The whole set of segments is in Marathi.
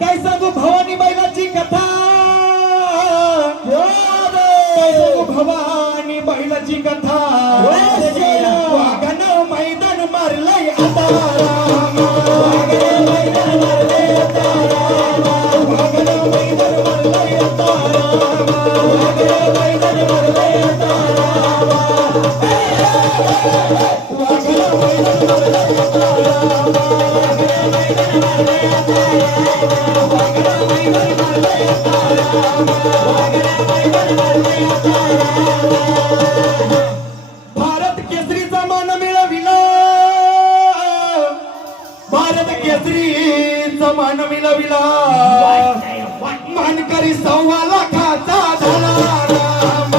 काय सांगू भवानी बैलाची कथा, काय सांगू भवानी बैलाची कथा. वाघानं मैदान मारलंय आता राम, वाघानं मैदान मारलंय आता राम, वाघानं मैदान मारलंय आता राम, वाघानं मैदान मारलंय आता राम, वाघानं मैदान मारलंय आता राम, वाघानं मैदान मारलंय आता राम, वाघानं मैदान मारलंय आता राम, वाघानं मैदान मारलंय आता राम. भारत केसरीचा मान मिळविला, भारत केसरीचा मान मिळविला, मानकरी 1.25 लाखाचा झाला राम,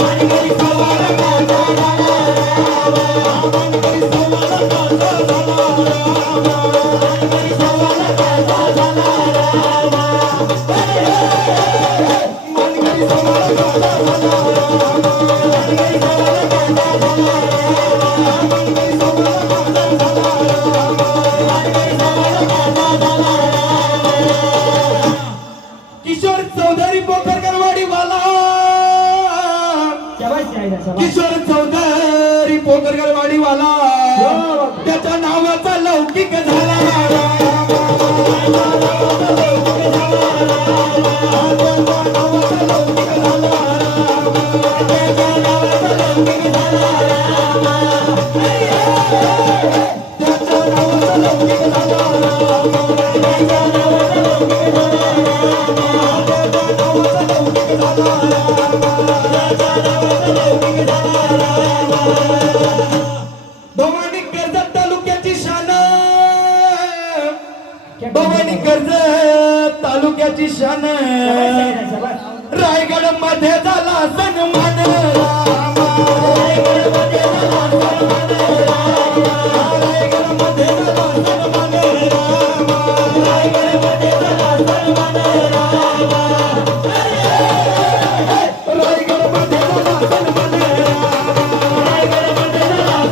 मानकरी 1.25 लाखाचा झाला राम, मानकरी 1.25 लाखाचा झाला राम, मानकरी 1.25 लाखाचा झाला राम, मानकरी 1.25 लाखाचा झाला राम, मानकरी 1.25 लाखाचा झाला राम, मानकरी 1.25 लाखाचा झाला राम, मानकरी 1.25 लाखाचा झाला राम. किशोर चौधरी पोखरकरवाडी वाला, किशोर चौधरी पोखरकरवाडी वाला, त्याच्या नावाचा लौकिक झाला राम, त्याच्या नावाचा लौकिक झाला राम, त्याच्या नावाचा लौकिक झाला राम, त्याच्या नावाचा लौकिक झाला राम, त्याच्या नावाचा लौकिक झाला राम, त्याच्या नावाचा लौकिक झाला राम, त्याच्या नावाचा लौकिक झाला राम, त्याच्या नावाचा लौकिक झाला राम. भवानी कर्जत तालुक्याची शान, भवानी कर्जत तालुक्याची शान, रायगड मध्ये झाला सन्मान राम, रायगड मध्ये झाला सन्मान राम, रायगड मध्ये झाला सन्मान राम, रायगड मध्ये झाला सन्मान राम, रायगड मध्ये झाला सन्मान राम, रायगड मध्ये झाला सन्मान राम,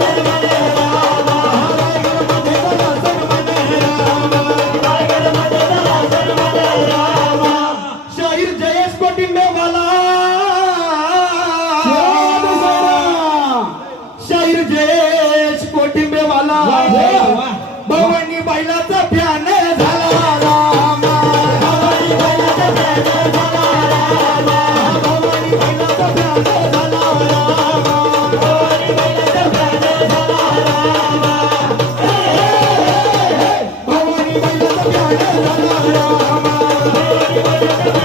रायगड मध्ये झाला सन्मान राम, रायगड मध्ये झाला सन्मान राम. शाहीर जयेश कोटिंबेवाला, शाहीर जयेश कोटिंबेवाला, भवानी बैलाचा फॅन झाला राम, भवानी बैलाचा फॅन झाला राम, भवानी बैलाचा फॅन झाला राम, भवानी बैलाचा फॅन झाला राम, भवानी बैलाचा फॅन झाला राम, भवानी बैलाचा